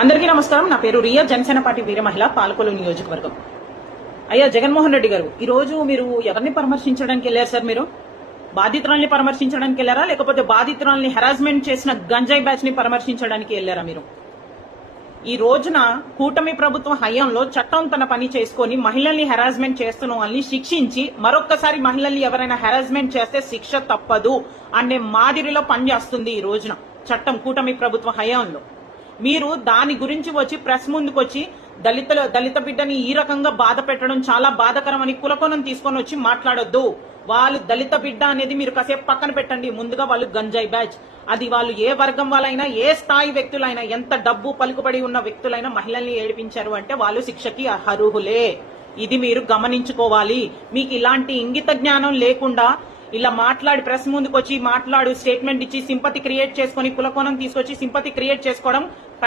అందరికీ నమస్కారం. నా పేరు రియా, జనసేన పార్టీ వీర మహిళ, పాలకొల్లు నియోజకవర్గం. అయ్యా జగన్మోహన్ రెడ్డి గారు, ఈ రోజు మీరు ఎవరిని పరామర్శించడానికి వెళ్ళారు సార్? మీరు బాధితురాల్ని పరామర్శించడానికి వెళ్ళారా, లేకపోతే బాధితురాల్ని హెరాస్మెంట్ చేసిన గంజాయి బ్యాచ్ ని పరామర్శించడానికి వెళ్ళారా? మీరు ఈ రోజున కూటమి ప్రభుత్వం హయాంలో చట్టం తన పని చేసుకుని మహిళల్ని హెరాస్మెంట్ చేస్తున్న వాళ్ళని శిక్షించి మరొక్కసారి మహిళల్ని ఎవరైనా హెరాస్మెంట్ చేస్తే శిక్ష తప్పదు అనే మాదిరిలో పనిచేస్తుంది ఈ రోజున చట్టం కూటమి ప్రభుత్వ హయాంలో. మీరు దాని గురించి వచ్చి ప్రెస్ ముందుకు వచ్చి దళిత బిడ్డని ఈ రకంగా బాధ పెట్టడం చాలా బాధకరమని కులకోణం తీసుకొని వచ్చి మాట్లాడొద్దు. వాళ్ళు దళిత బిడ్డ అనేది మీరు కాసేపు పక్కన పెట్టండి. ముందుగా వాళ్ళు గంజాయి బ్యాచ్. అది వాళ్ళు ఏ వర్గం వాళ్ళైనా, ఏ స్థాయి వ్యక్తులైనా, ఎంత డబ్బు పలుకుబడి ఉన్న వ్యక్తులైనా మహిళల్ని ఏడిపించారు అంటే వాళ్ళు శిక్షకి అర్హులే. ఇది మీరు గమనించుకోవాలి. మీకు ఇలాంటి ఇంగిత జ్ఞానం లేకుండా ఇలా మాట్లాడి ప్రెస్ ముందుకు వచ్చి స్టేట్మెంట్ ఇచ్చి సింపతి క్రియేట్ చేసుకుని కులకోణం తీసుకొచ్చి సింపతి క్రియేట్ చేసుకోవడం